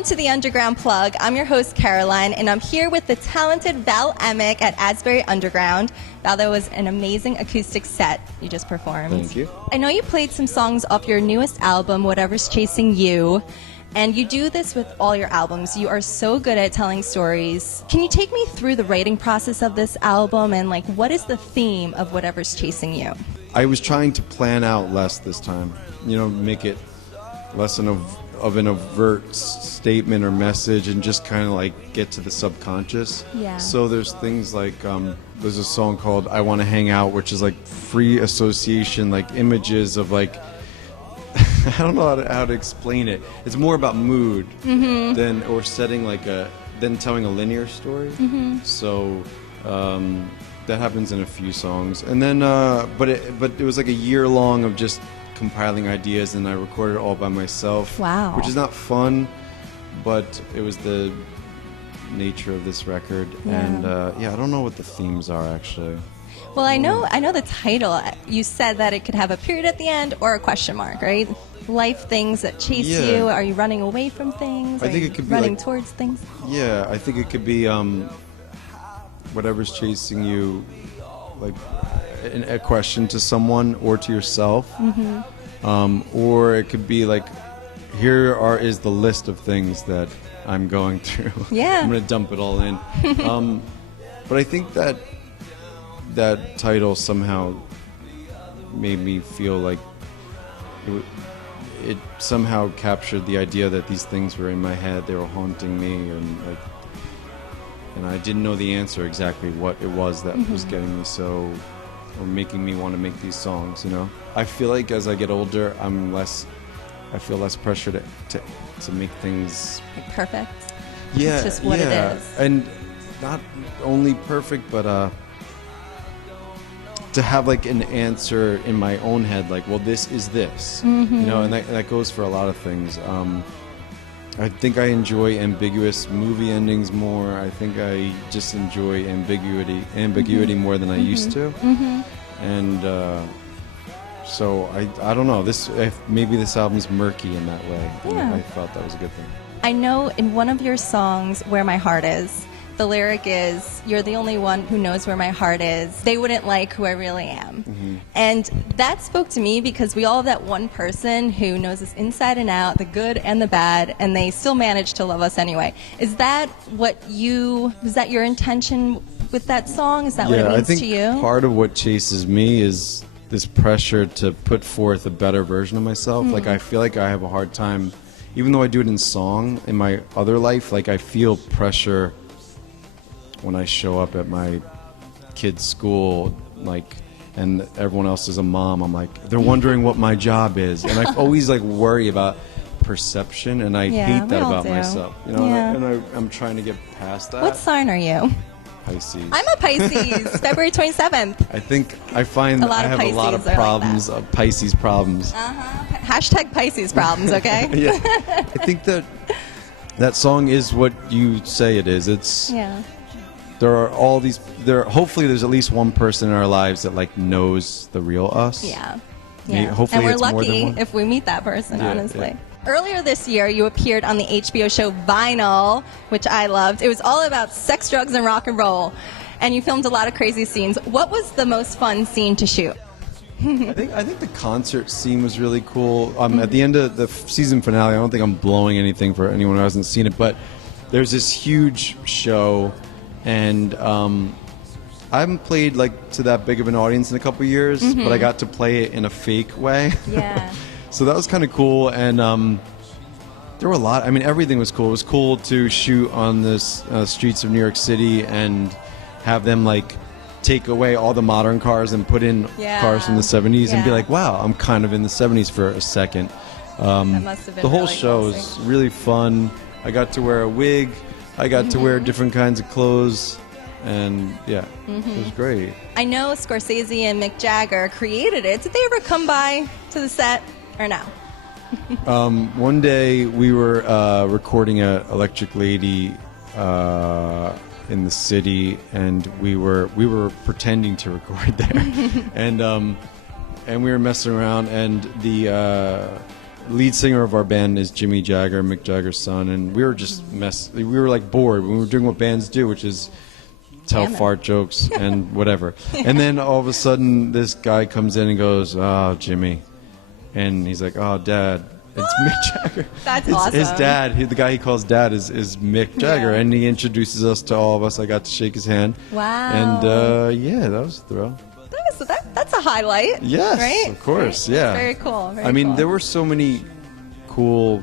Welcome to the Underground Plug. I'm your host, Caroline, and I'm here with the talented Val Emmich at Asbury Underground. Val, that was an amazing acoustic set you just performed. Thank you. I know you played some songs off your newest album, Whatever's Chasing You, and you do this with all your albums. You are so good at telling stories. Can you take me through the writing process of this album, and what is the theme of Whatever's Chasing You? I was trying to plan out less this time, make it less of an overt statement or message, and just kind of get to the subconscious. Yeah. So there's things like there's a song called I Want to Hang Out, which is free association, images of I don't know how to explain it. It's more about mood than or setting than telling a linear story. So that happens in a few songs, and then but it was a year long of just compiling ideas, and I recorded it all by myself. Wow. Which is not fun, but it was the nature of this record. Yeah. And I don't know what the themes are actually. Well, I know the title. You said that it could have a period at the end or a question mark, right? Life things that chase you. Are you running away from things? I think it could be running towards things. Yeah, I think it could be whatever's chasing you, a question to someone or to yourself. Or it could be here is the list of things that I'm going through. Yeah. I'm gonna dump it all in. But I think that title somehow made me feel like it somehow captured the idea that these things were in my head, they were haunting me, and I didn't know the answer exactly what it was that was getting me so, or making me want to make these songs. I feel like as I get older, I feel less pressure to make things perfect. Yeah, it's just what it is, and not only perfect, but to have an answer in my own head, well, this is this, and that goes for a lot of things. I think I enjoy ambiguous movie endings more. I think I just enjoy ambiguity more than I used to. And so I don't know. Maybe this album's murky in that way. And Yeah. I thought that was a good thing. I know in one of your songs, Where My Heart Is, the lyric is, you're the only one who knows where my heart is. They wouldn't like who I really am. And that spoke to me because we all have that one person who knows us inside and out, the good and the bad, and they still manage to love us anyway. Is that your intention with that song? Is that what it means to you? I think part of what chases me is this pressure to put forth a better version of myself. I feel like I have a hard time, even though I do it in song, in my other life, I feel pressure when I show up at my kid's school, and everyone else is a mom. I'm they're wondering what my job is, and I always worry about perception, and I hate that about myself. And I'm trying to get past that. What sign are you? Pisces. I'm a Pisces. February 27th. I find I have a lot of problems, Pisces problems. Hashtag Pisces problems, okay? Yeah. I think that song is what you say it is. It's there are all these. Hopefully, there's at least one person in our lives that knows the real us. Yeah. Hopefully, and we're it's more lucky than one. if we meet that person. Honestly. Yeah. Earlier this year, you appeared on the HBO show Vinyl, which I loved. It was all about sex, drugs, and rock and roll, and you filmed a lot of crazy scenes. What was the most fun scene to shoot? I think the concert scene was really cool. At the end of the season finale, I don't think I'm blowing anything for anyone who hasn't seen it, but there's this huge show, and I haven't played to that big of an audience in a couple years, but I got to play it in a fake way. Yeah. So that was kind of cool, and there were a lot. Everything was cool. It was cool to shoot on the streets of New York City and have them take away all the modern cars and put in cars from the 70s and be wow, I'm kind of in the 70s for a second. That must have been the whole really show cool. was really fun. I got to wear a wig. I got to wear different kinds of clothes. And it was great. I know Scorsese and Mick Jagger created it. Did they ever come by to the set or no? One day we were recording a Electric Lady in the city, and we were pretending to record there, and we were messing around, and lead singer of our band is Jimmy Jagger, Mick Jagger's son, and we were just we were like bored. We were doing what bands do, which is tell fart jokes and whatever. And then all of a sudden, this guy comes in and goes, "Oh, Jimmy," and he's like, "Oh, Dad." It's Mick Jagger. That's awesome. His dad, the guy he calls Dad, is Mick Jagger, and he introduces us to all of us. I got to shake his hand. Wow. And yeah, that was a thrill. That's a highlight. Yes, right? of course. Right. Yeah. Very cool. I mean, there were so many cool,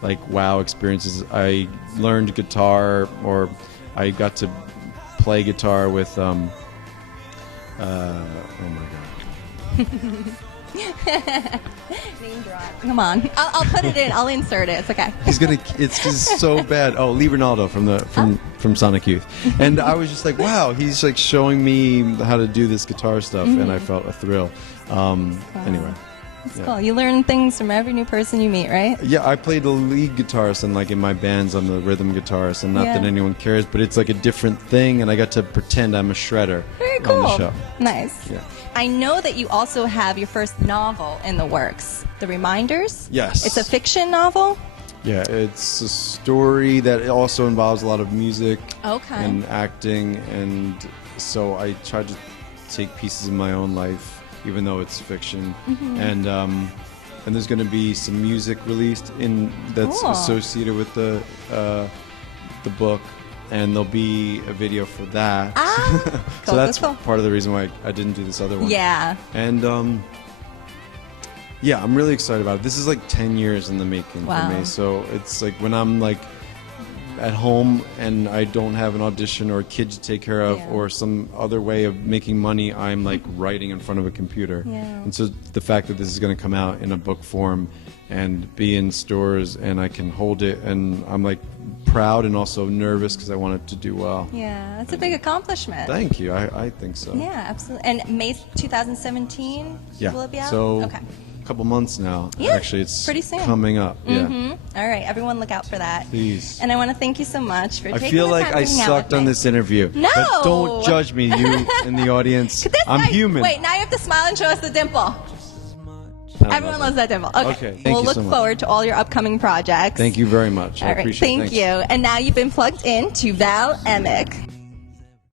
like, wow experiences. I learned guitar, or I got to play guitar with. Oh my God. Name drop. Come on, I'll put it in. I'll insert it. It's okay. It's just so bad. Oh, Lee Ronaldo from Sonic Youth, and I was just like, wow, he's like showing me how to do this guitar stuff, and I felt a thrill. Anyway, That's cool. You learn things from every new person you meet, right? Yeah, I played the lead guitarist, and like in my bands, I'm the rhythm guitarist, and not that anyone cares, but it's like a different thing, and I got to pretend I'm a shredder on the show. Nice. Yeah. I know that you also have your first novel in the works, The Reminders. Yes. It's a fiction novel. Yeah, it's a story that also involves a lot of music and acting, and so I tried to take pieces of my own life, even though it's fiction, and there's going to be some music released that's associated with the book. And there'll be a video for that. So that's part of the reason why I didn't do this other one. Yeah. And yeah, I'm really excited about it. This is like 10 years in the making for me. So it's like when I'm like at home and I don't have an audition or a kid to take care of or some other way of making money, I'm like writing in front of a computer. Yeah. And so the fact that this is going to come out in a book form and be in stores and I can hold it, and I'm like proud and also nervous because I want it to do well. Yeah, that's a big accomplishment. Thank you. I think so. Yeah, absolutely. And May 2017, will it be out? So a couple months now. Yeah, actually, it's pretty soon. Coming up. Yeah. All right, everyone look out for that. Please. And I want to thank you so much for taking I feel the like time I to hang out sucked with on me. this interview. No! But don't judge me, you in the audience. I'm human. Wait, now you have to smile and show us the dimple. Everyone loves that dimple. Okay. Thank we'll you so look much. forward to all your upcoming projects. Thank you very much. All I right, appreciate it. thank you. And now you've been plugged in to Val Emmich.